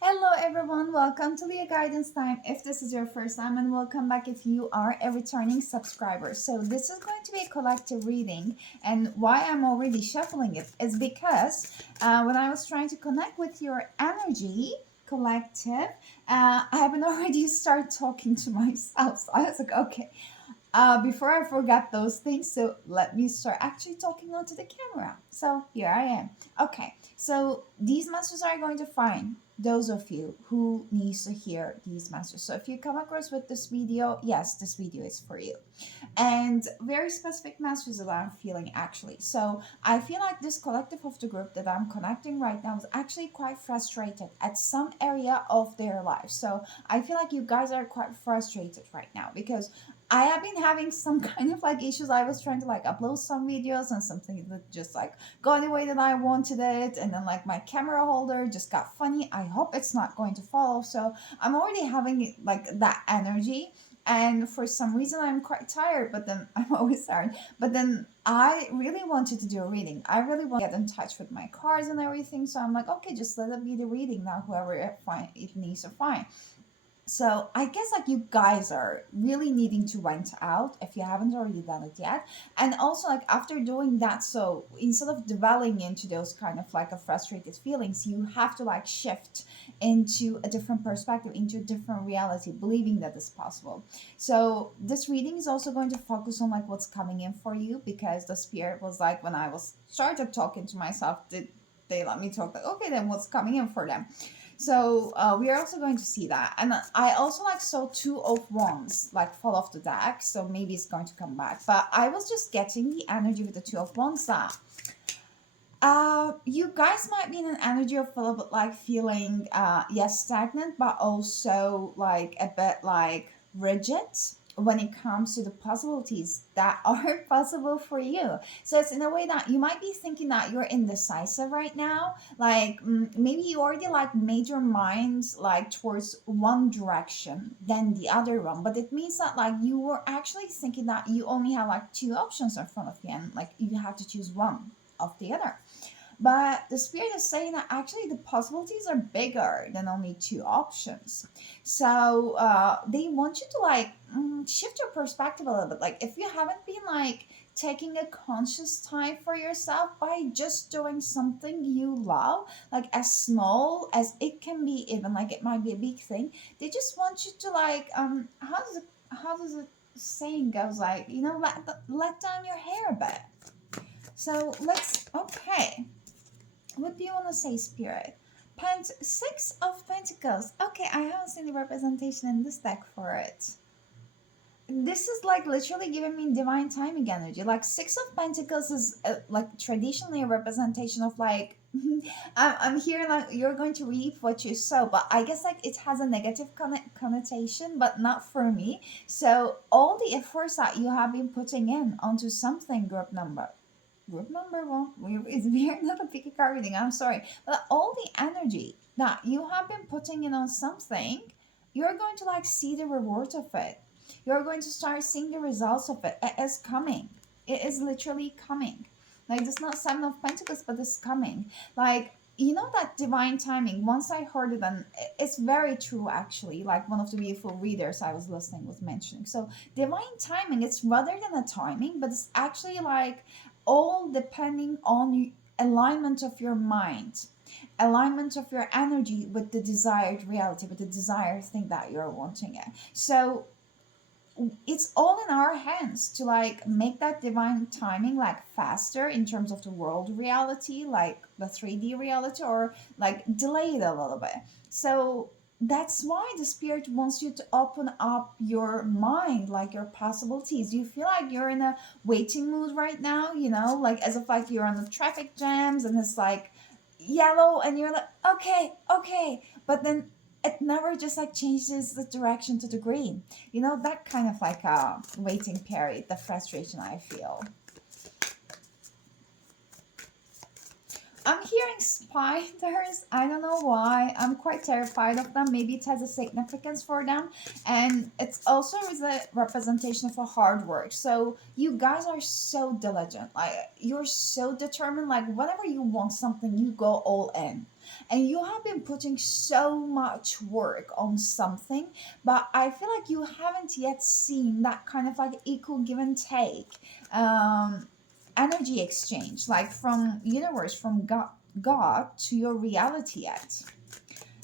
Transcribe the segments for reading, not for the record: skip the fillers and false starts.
Hello everyone, welcome to Leoguidance time if this is your first time, and welcome back if you are a returning subscriber. So this is going to be a collective reading, and why I'm already shuffling it is because when I was trying to connect with your energy collective, I haven't already started talking to myself. So I was like, okay, before I forget those things, so let me start actually talking onto the camera. So here I am. Okay, so these messages are going to find those of you who needs to hear these messages. So if you come across with this video, yes, this video is for you. And very specific messages that I'm feeling actually. So I feel like this collective of the group that I'm connecting right now is actually quite frustrated at some area of their life. So I feel like you guys are quite frustrated right now because I have been having some kind of like issues. I was trying to like upload some videos and something that just like go the way that I wanted it, and then like my camera holder just got funny. I hope it's not going to fall off. So I'm already having like that energy, and for some reason I'm quite tired, but then I'm always tired. But then I really wanted to do a reading. I really want to get in touch with my cards and everything. So I'm like, okay, just let it be the reading now. Whoever it needs to find. So I guess like you guys are really needing to vent out if you haven't already done it yet. And also like after doing that, so instead of dwelling into those kind of like a frustrated feelings, you have to like shift into a different perspective, into a different reality, believing that is possible. So this reading is also going to focus on like what's coming in for you, because the spirit was like when I was started talking to myself, did they let me talk like okay, then what's coming in for them? So we are also going to see that. And I also like saw two of wands like fall off the deck. So maybe it's going to come back. But I was just getting the energy with the two of wands that you guys might be in an energy of a little bit like feeling yes, stagnant, but also like a bit like rigid when it comes to the possibilities that are possible for you. So it's in a way that you might be thinking that you're indecisive right now. Like maybe you already like made your mind like towards one direction than the other one, but it means that like you were actually thinking that you only have like two options in front of you, and like you have to choose one of the other. But the spirit is saying that actually the possibilities are bigger than only two options. So they want you to like shift your perspective a little bit. Like if you haven't been like taking a conscious time for yourself by just doing something you love, like as small as it can be, even like it might be a big thing, they just want you to like how does it saying goes, like let down your hair a bit. So let's, okay, what do you want to say, Spirit? Six of Pentacles. Okay, I haven't seen the representation in this deck for it. This is like literally giving me divine timing energy. Like Six of Pentacles is like traditionally a representation of like I'm here like you're going to reap what you sow, but I guess like it has a negative connotation, but not for me. So all the efforts that you have been putting in onto something, group number one, we're not a picky card reading, I'm sorry, but all the energy that you have been putting in on something, you're going to like see the rewards of it. You're going to start seeing the results of it. It is coming. It is literally coming. Like it's not Seven of Pentacles, but it's coming. Like you know that divine timing, once I heard it, and it's very true actually, like one of the beautiful readers I was listening was mentioning. So divine timing, it's rather than a timing, but it's actually like all depending on alignment of your mind, alignment of your energy with the desired reality, with the desired thing that you're wanting it. So it's all in our hands to like make that divine timing like faster in terms of the world reality, like the 3D reality, or like delay it a little bit. So that's why the spirit wants you to open up your mind, like your possibilities. You feel like you're in a waiting mood right now, like as if like you're on the traffic jams and it's like yellow and you're like okay, okay, but then it never just like changes the direction to the green. That kind of like a waiting period, the frustration I feel. I'm hearing spiders. I don't know why. I'm quite terrified of them. Maybe it has a significance for them. And it's also is a representation of a hard work. So you guys are so diligent. Like you're so determined. Like whenever you want something, you go all in. and you have been putting so much work on something, but I feel like you haven't yet seen that kind of like equal give and take, um, energy exchange, like from universe, from God to your reality yet.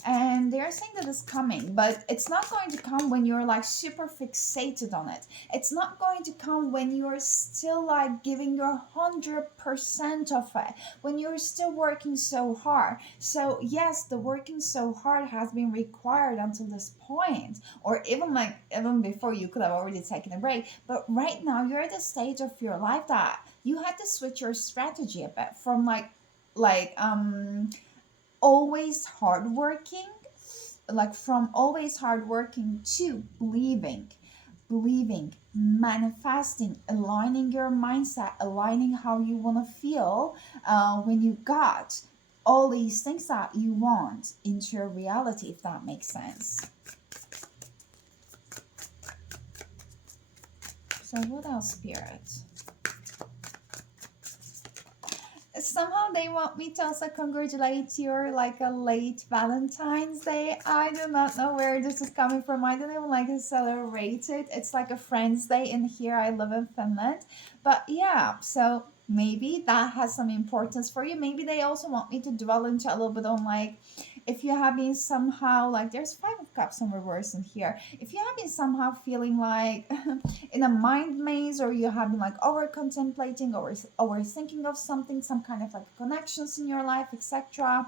And they're saying that it's coming, but it's not going to come when you're like super fixated on it. It's not going to come when you're still like giving your 100% of it, when you're still working so hard. So yes, the working so hard has been required until this point, or even like even before you could have already taken a break. But right now you're at the stage of your life that you had to switch your strategy a bit from like always hardworking, like from always hardworking to believing, manifesting, aligning your mindset, aligning how you want to feel when you got all these things that you want into your reality, if that makes sense. So what else, spirit? Somehow they want me to also congratulate your like a late Valentine's Day. I do not know where this is coming from. I don't even like to celebrate it. It's like a Friends Day in here. I live in Finland. But yeah, so maybe that has some importance for you. Maybe they also want me to dwell into a little bit on like if you have been somehow like there's five of cups in reverse in here. If you have been somehow feeling like in a mind maze, or you have been like over contemplating or overthinking of something, some kind of like connections in your life, etc.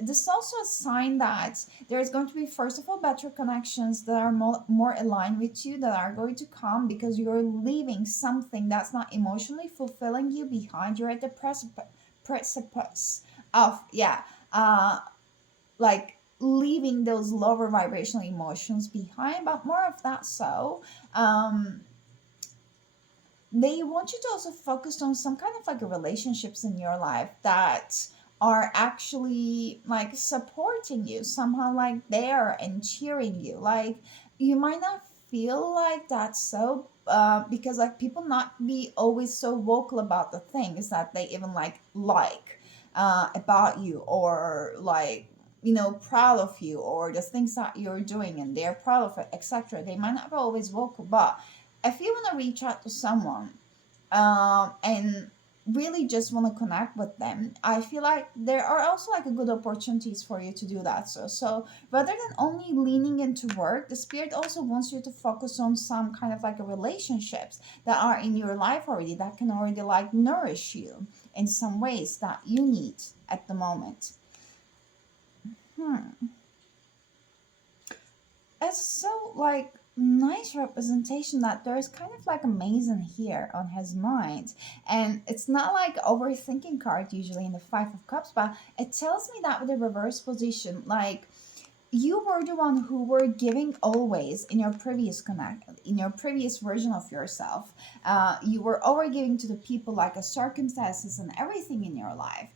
This is also a sign that there is going to be, first of all, better connections that are more aligned with you, that are going to come because you're leaving something that's not emotionally fulfilling you behind. You're at the precipice of, yeah, uh, like leaving those lower vibrational emotions behind, but more of that. So um they want you to also focus on some kind of like relationships in your life that are actually like supporting you somehow, like there and cheering you. Like you might not feel like that, so because like people not be always so vocal about the things that they even like about you, or like proud of you, or the things that you're doing and they're proud of it, etc. They might not be always vocal, but if you want to reach out to someone and really just want to connect with them, I feel like there are also like a good opportunities for you to do that. So rather than only leaning into work, the spirit also wants you to focus on some kind of like a relationships that are in your life already, that can already like nourish you in some ways that you need at the moment. Hmm. It's so like nice representation that there's kind of like a mason here on his mind, and it's not like overthinking card usually in the five of cups, but it tells me that with the reverse position, like you were the one who were giving always in your previous connect, in your previous version of yourself. You were over giving to the people, like a circumstances and everything in your life.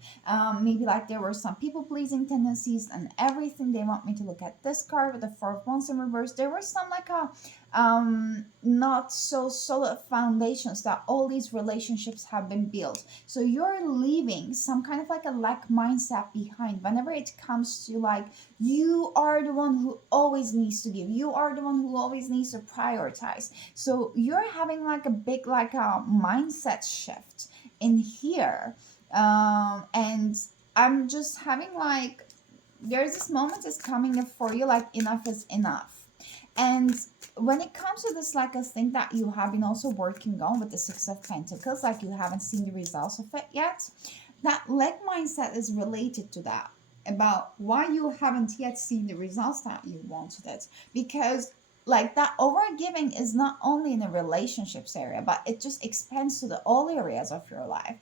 Maybe like there were some people pleasing tendencies and everything. They want me to look at this card with the four of wands in reverse. There were some like a not so solid foundations that all these relationships have been built. So you're leaving some kind of like a lack mindset behind whenever it comes to like you are the one who always needs to give, you are the one who always needs to prioritize. So you're having like a big like a mindset shift in here. And I'm just having like there's this moment is coming up for you, like enough is enough. And when it comes to this like a thing that you have been also working on with the Six of Pentacles, like you haven't seen the results of it yet, that leg mindset is related to that, about why you haven't yet seen the results that you wanted it. Because like that overgiving is not only in the relationships area, but it just expands to the all areas of your life.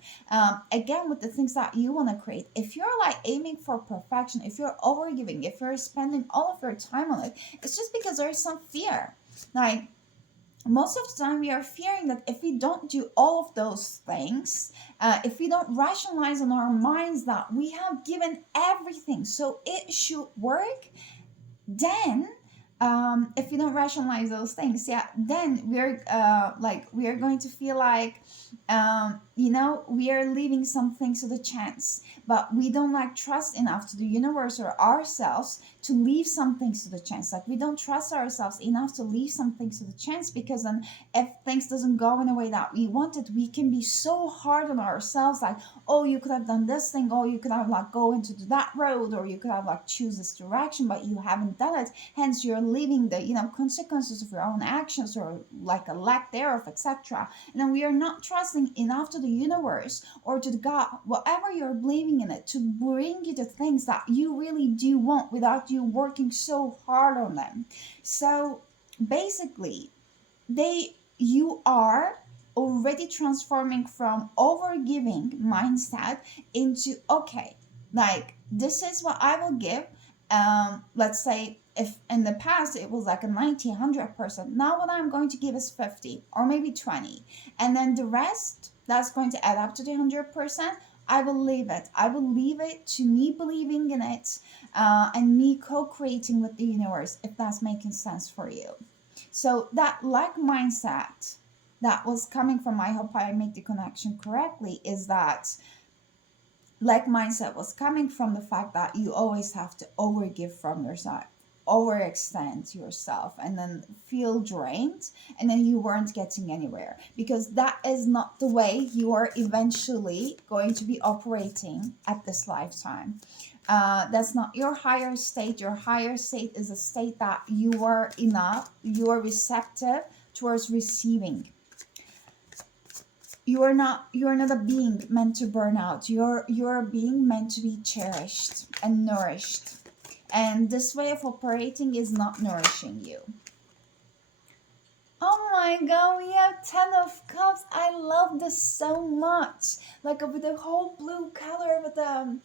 Again, with the things that you want to create, if you're like aiming for perfection, if you're overgiving, if you're spending all of your time on it, it's just because there's some fear. Like most of the time we are fearing that if we don't do all of those things, if we don't rationalize in our minds that we have given everything so it should work, then if we don't rationalize those things, yeah, then we're like we are going to feel like we are leaving some things to the chance, but we don't like trust enough to the universe or ourselves to leave some things to the chance. Like we don't trust ourselves enough to leave some things to the chance, because then if things doesn't go in a way that we wanted, we can be so hard on ourselves, like, oh, you could have done this thing, oh, you could have like go into that road, or you could have like choose this direction, but you haven't done it. Hence you're leaving the consequences of your own actions, or like a lack thereof, etc. And then we are not trusting enough to the universe or to the God, whatever you're believing in it, to bring you the things that you really do want without you working so hard on them. So basically, you are already transforming from overgiving mindset into, okay, like this is what I will give. Let's say if in the past it was like a 90-100%, now what I'm going to give is 50 or maybe 20, and then the rest that's going to add up to the 100%. I will leave it to me believing in it, and me co-creating with the universe, if that's making sense for you. So that lack mindset that was coming from, I hope I make the connection correctly, is that lack mindset was coming from the fact that you always have to overgive from your side, overextend yourself, and then feel drained, and then you weren't getting anywhere, because that is not the way you are eventually going to be operating at this lifetime. That's not your higher state. Your higher state is a state that you are enough, you are receptive towards receiving. You are not a being meant to burn out. You're a being meant to be cherished and nourished. And this way of operating is not nourishing you. Oh my god, we have 10 of cups. I love this so much. Like with the whole blue color, with the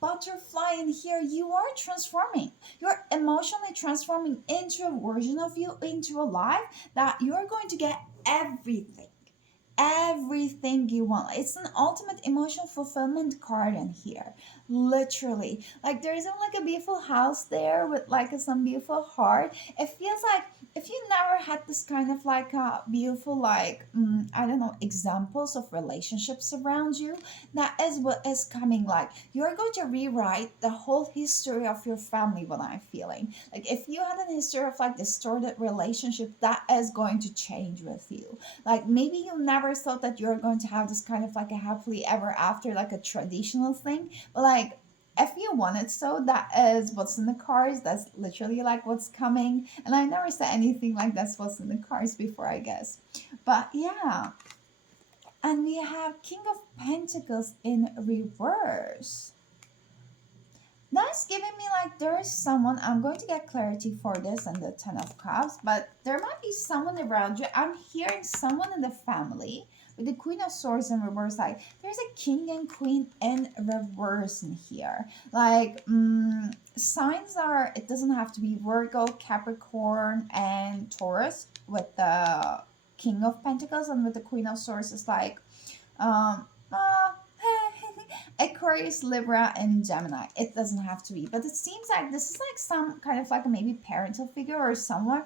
butterfly in here, you are transforming. You're emotionally transforming into a version of you, into a life that you're going to get everything you want. It's an ultimate emotional fulfillment card in here, literally. Like there isn't like a beautiful house there with like some beautiful heart. It feels like if you never had this kind of like a beautiful like I don't know, examples of relationships around you, that is what is coming. Like you're going to rewrite the whole history of your family, what I'm feeling. Like if you had a history of like distorted relationship, that is going to change with you. Like maybe you never thought that you're going to have this kind of like a happily ever after, like a traditional thing, but like if you want it, so that is what's in the cards. That's literally like what's coming. And I never said anything like that's what's in the cards before, I guess. But yeah. And we have King of Pentacles in reverse. That's giving me like there's someone, I'm going to get clarity for this and the 10 of cups, but there might be someone around you. I'm hearing someone in the family with the Queen of Swords in reverse. Like there's a king and queen in reverse in here. Like signs are, it doesn't have to be Virgo, Capricorn, and Taurus with the King of Pentacles, and with the Queen of Swords is like um uh, Aquarius, Libra, and Gemini. It doesn't have to be, but it seems like this is like some kind of like a maybe parental figure or someone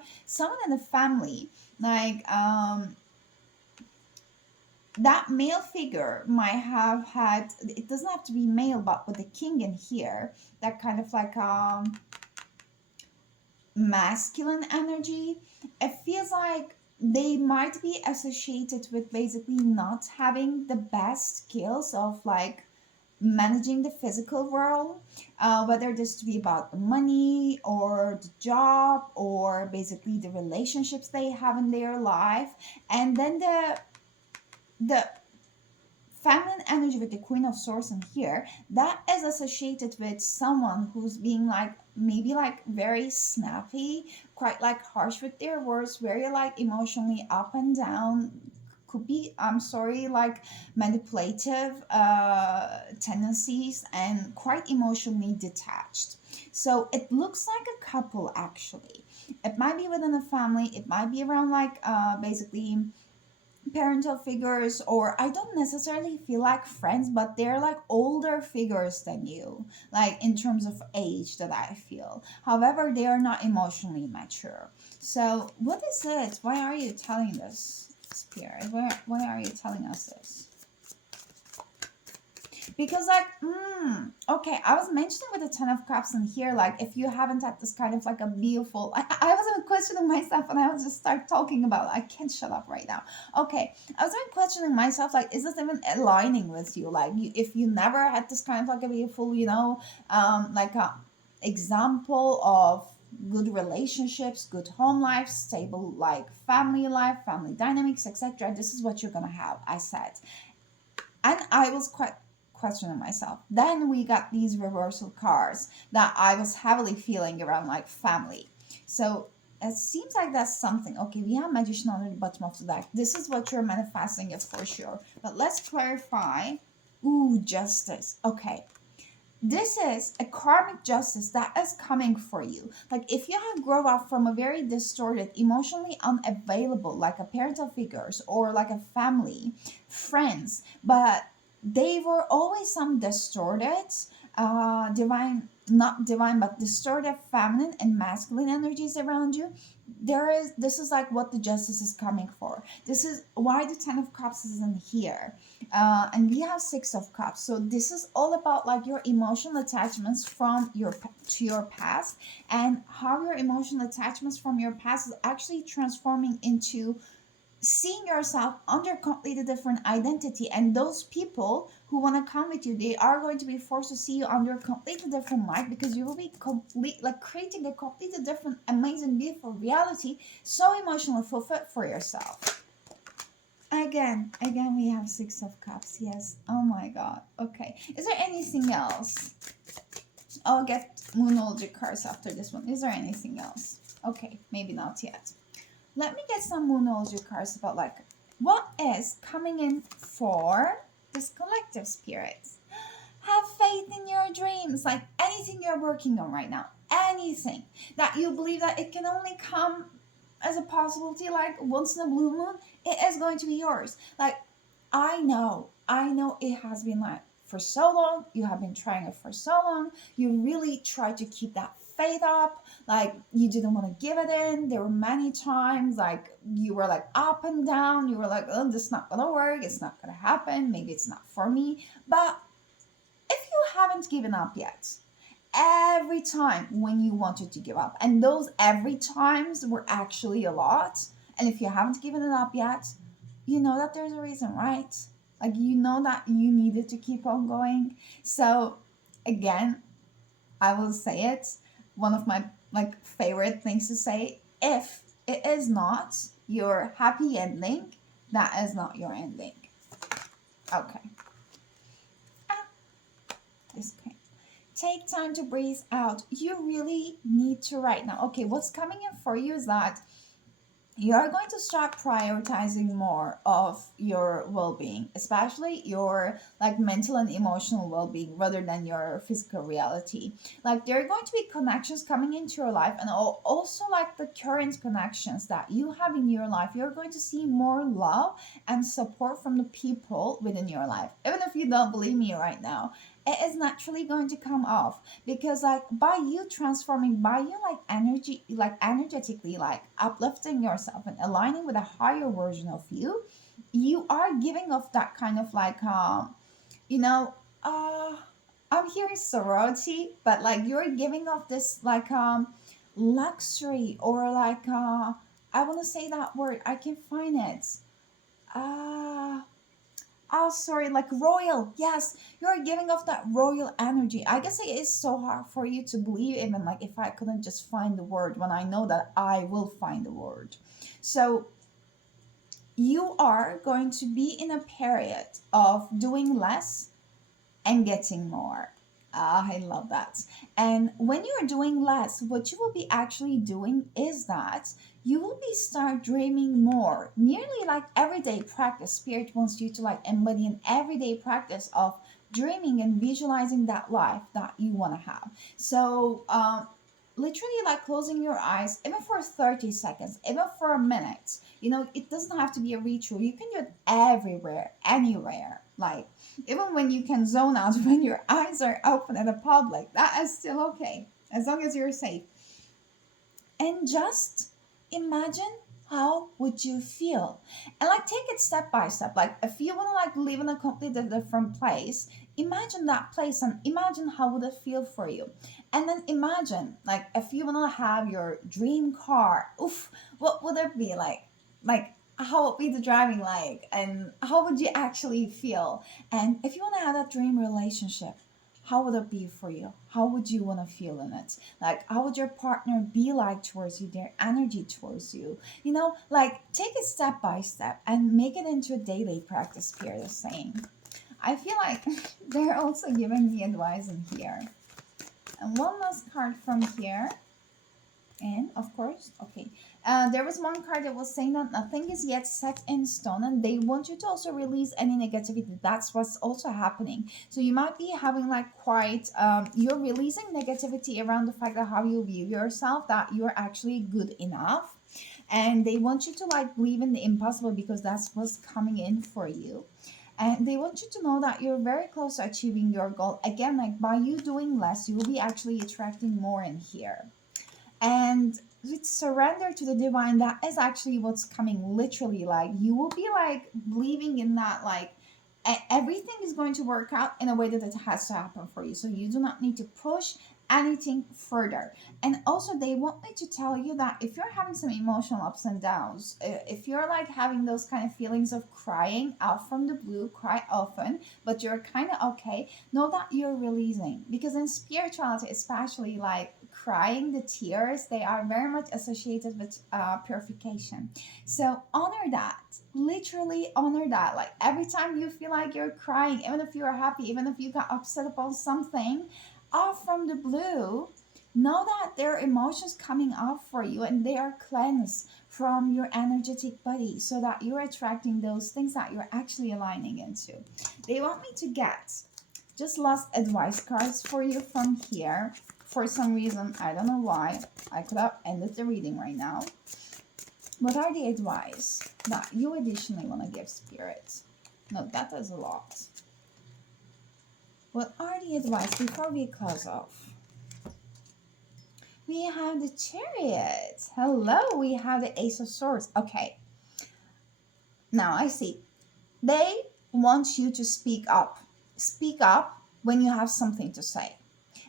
in the family. Like that male figure might have had. It doesn't have to be male, but with the king in here, that kind of like masculine energy. It feels like they might be associated with basically not having the best skills of like managing the physical world, whether this to be about the money or the job or basically the relationships they have in their life. And then the feminine energy with the Queen of Swords in here, that is associated with someone who's being like maybe like very snappy, quite like harsh with their words, very like emotionally up and down, could be, I'm sorry, like manipulative tendencies, and quite emotionally detached. So it looks like a couple actually. It might be within a family, it might be around like basically parental figures, or I don't necessarily feel like friends, but they're like older figures than you, like in terms of age that I feel. However, they are not emotionally mature. So, what is it? Why are you telling this, Spirit? Why are you telling us this? Because like okay, I was mentioning with the 10 of cups in here, like if you haven't had this kind of like a beautiful, I was even questioning myself, and I was just start talking about it. I can't shut up right now. Okay, I was even questioning myself, like is this even aligning with you? Like if you never had this kind of like a beautiful, like a example of good relationships, good home life, stable like family life, family dynamics, etc., this is what you're gonna have, I said. And I was quite questioning myself. Then we got these reversal cards that I was heavily feeling around like family. So it seems like that's something. Okay, we have magician on the bottom of the deck. This is what you're manifesting, it for sure. But let's clarify. Ooh, justice. Okay, this is a karmic justice that is coming for you. Like if you have grown up from a very distorted, emotionally unavailable, like a parental figures or like a family, friends, but they were always some distorted, divine, not divine, but distorted feminine and masculine energies around you. This is like what the justice is coming for. This is why the 10 of cups is in here, and we have 6 of cups. So this is all about like your emotional attachments from your to your past, and how your emotional attachments from your past is actually transforming into seeing yourself under completely different identity. And those people who want to come with you, they are going to be forced to see you under completely different light, because you will be complete like creating a completely different, amazing, beautiful reality, so emotionally fulfilled for yourself. Again, we have 6 of cups. Yes. Oh my god. Okay, is there anything else? I'll get moonology cards after this one. Is there anything else? Okay, maybe not yet. Let me get some moonology cards about like what is coming in for this collective spirits. Have faith in your dreams, like anything you're working on right now, anything that you believe that it can only come as a possibility, like once in a blue moon, it is going to be yours. Like I know it has been like for so long, you have been trying it for so long, you really tried to keep that faith up, like you didn't want to give it in. There were many times like you were like up and down, you were like, oh, this is not gonna work, it's not gonna happen, maybe it's not for me. But if you haven't given up yet, every time when you wanted to give up, and those every times were actually a lot, and if you haven't given it up yet, you know that there's a reason, right? Like you know that you needed to keep on going. So again, I will say it, one of my like favorite things to say: if it is not your happy ending, that is not your ending. Okay. Ah, this pain. Take time to breathe out. You really need to right now. Okay, what's coming in for you is that you are going to start prioritizing more of your well-being, especially your like mental and emotional well-being, rather than your physical reality. Like there are going to be connections coming into your life, and also like the current connections that you have in your life, you're going to see more love and support from the people within your life. Even if you don't believe me right now, it is naturally going to come off, because like by you transforming, by you like energy, like energetically like uplifting yourself and aligning with a higher version of you, you are giving off that kind of like you know uh I'm hearing sorority, but like you're giving off this like luxury, or like I want to say that word, I can find it. uh Oh, sorry, like royal. Yes, you're giving off that royal energy. I guess it is so hard for you to believe, even like if I couldn't just find the word, when I know that I will find the word. So you are going to be in a period of doing less and getting more. Ah, I love that. And when you're doing less, what you will be actually doing is that you will be start dreaming more. Nearly like everyday practice. Spirit wants you to like embody an everyday practice of dreaming and visualizing that life that you want to have. So literally like closing your eyes, even for 30 seconds, even for a minute. It doesn't have to be a ritual. You can do it everywhere, anywhere. Like, even when you can zone out when your eyes are open in the public, that is still okay, as long as you're safe. And just imagine, how would you feel? And like, take it step by step. Like, if you want to like live in a completely different place, imagine that place and imagine how would it feel for you. And then imagine, like, if you want to have your dream car, oof, what would it be like, how would be the driving like, and how would you actually feel? And if you want to have that dream relationship, how would it be for you? How would you want to feel in it? Like, how would your partner be like towards you, their energy towards you? Like, take it step by step and make it into a daily practice, Spirit is saying. I feel like they're also giving me advice in here. And one last card from here. And of course, okay, there was one card that was saying that nothing is yet set in stone, and they want you to also release any negativity. That's what's also happening. So you might be having like quite, you're releasing negativity around the fact that how you view yourself, that you're actually good enough. And they want you to like believe in the impossible, because that's what's coming in for you. And they want you to know that you're very close to achieving your goal. Again, like, by you doing less, you will be actually attracting more in here. And with surrender to the divine, that is actually what's coming, literally. Like, you will be like believing in that, like, everything is going to work out in a way that it has to happen for you, so you do not need to push anything further. And also, they want me to tell you that if you're having some emotional ups and downs, if you're like having those kind of feelings of crying out from the blue, cry often, but you're kind of okay, know that you're releasing. Because in spirituality, especially, like, crying, the tears, they are very much associated with purification. So honor that, literally honor that. Like, every time you feel like you're crying, even if you're happy, even if you got upset about something, off from the blue, know that there are emotions coming up for you, and they are cleansed from your energetic body, so that you're attracting those things that you're actually aligning into. They want me to get just last advice cards for you from here. For some reason, I don't know why, I could have ended the reading right now. What are the advice that you additionally want to give, Spirit? No, that is a lot. What are the advice before we close off? We have the Chariot. Hello, we have the Ace of Swords. Okay, now I see. They want you to speak up. Speak up when you have something to say.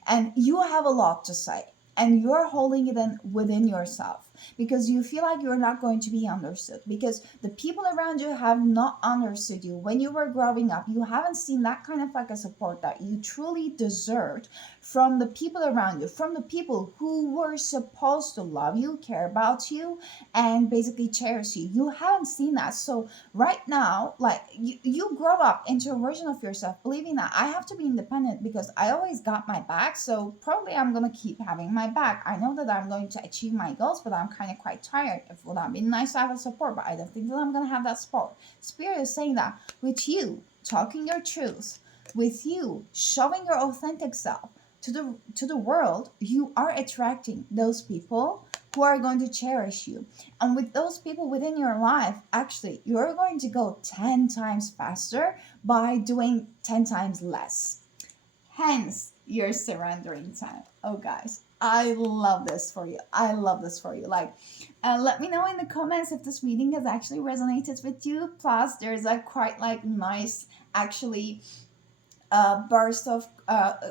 And you have a lot to say. And you're holding it in within yourself, because you feel like you're not going to be understood, because the people around you have not understood you when you were growing up. You haven't seen that kind of like a support that you truly deserved from the people around you, from the people who were supposed to love you, care about you, and basically cherish you. You haven't seen that. So right now, like, you grow up into a version of yourself believing that I have to be independent because I always got my back, so probably I'm going to keep having my back. I know that I'm going to achieve my goals, but I'm kind of quite tired. It would have been nice to have a support, but I don't think that I'm going to have that support. Spirit is saying that with you talking your truth, with you showing your authentic self to the world, you are attracting those people who are going to cherish you. And with those people within your life, actually, you're going to go 10 times faster by doing 10 times less. Hence, your surrendering time. Oh, guys, I love this for you. I love this for you. Like, let me know in the comments if this reading has actually resonated with you. Plus, there's a quite like nice, actually, burst of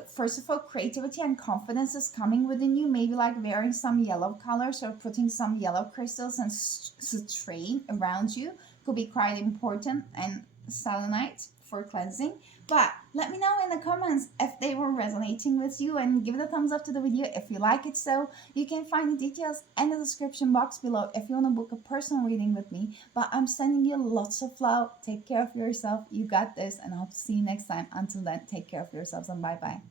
first of all, creativity and confidence is coming within you. Maybe like wearing some yellow colors or putting some yellow crystals and citrine around you could be quite important, and selenite for cleansing. But let me know in the comments if they were resonating with you, and give it a thumbs up to the video if you like it. So you can find the details in the description box below if you want to book a personal reading with me. But I'm sending you lots of love. Take care of yourself. You got this, and I hope to see you next time. Until then, take care of yourselves, and bye bye.